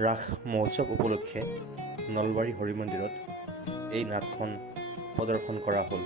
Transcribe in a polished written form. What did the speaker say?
ৰাস মহোৎসৱ উপলক্ষে নলবাৰী হৰি মন্দিৰত এই নাটখন প্ৰদৰ্শন কৰা হ'ল।